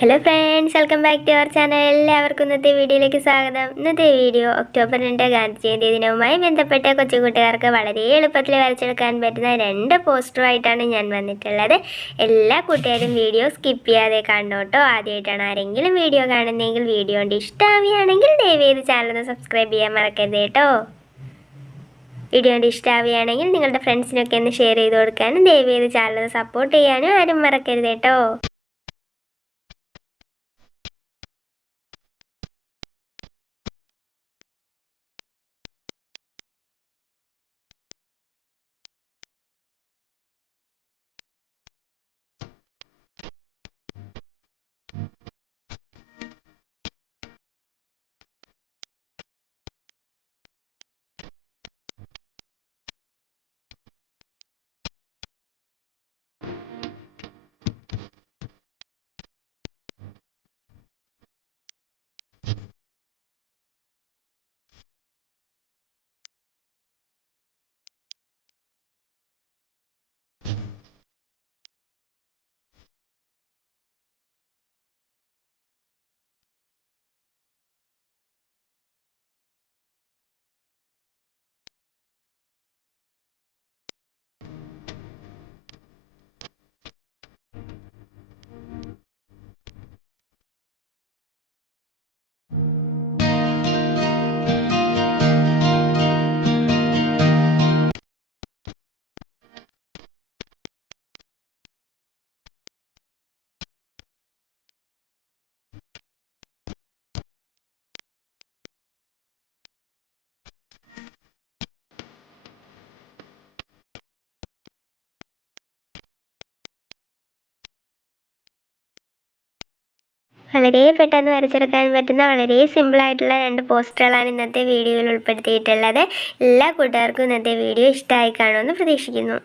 Hello friends, welcome back to our channel. എല്ലാവർക്കും ഇന്നത്തെ വീഡിയോയിലേക്ക് സ്വാഗതം. ഇന്നത്തെ വീഡിയോ ഒക്ടോബർ 2 ഗാന്ധി ജയന്തി ദിനവുമായി ബന്ധപ്പെട്ട കൊച്ചുകൂട്ടുകാർക്ക് വളരെ എളുപ്പത്തിൽ വരച്ചെടുക്കാൻ പറ്റുന്ന 2 പോസ്റ്ററുമായിട്ടാണ് ഞാൻ വന്നിട്ടുള്ളത്. എല്ലാ കൂട്ടുകാരും വീഡിയോ സ്കിപ്പ് ചെയ്യാതെ കാണോട്ടോ. ആദ്യമായിട്ടാണ് ആരെങ്കിലും വീഡിയോ കാണുന്നതെങ്കിൽ വീഡിയോ കൊണ്ട് ഇഷ്ടമാവുകയാണെങ്കിൽ ദയവേത് ചാനൽ ഒന്ന് സബ്സ്ക്രൈബ് ചെയ്യാൻ മറക്കരുത് കേട്ടോ. വീഡിയോ കൊണ്ട് ഇഷ്ടമാവുകയാണെങ്കിൽ നിങ്ങളുടെ ഫ്രണ്ട്സിനൊക്കെ ഒന്ന് ഷെയർ ചെയ്ത് കൊടുക്കാനും ദയവേത് ചാനൽ സപ്പോർട്ട് ചെയ്യാനും ആരും മറക്കരുത് കേട്ടോ. വളരെ പെട്ടെന്ന് വരച്ചെടുക്കാൻ പറ്റുന്ന വളരെ സിമ്പിളായിട്ടുള്ള 2 പോസ്റ്ററുകളാണ് ഇന്നത്തെ വീഡിയോയിൽ ഉൾപ്പെടുത്തിയിട്ടുള്ളത്. എല്ലാ കൂട്ടുകാർക്കും ഇന്നത്തെ വീഡിയോ ഇഷ്ടമായി കാണുമെന്ന് പ്രതീക്ഷിക്കുന്നു.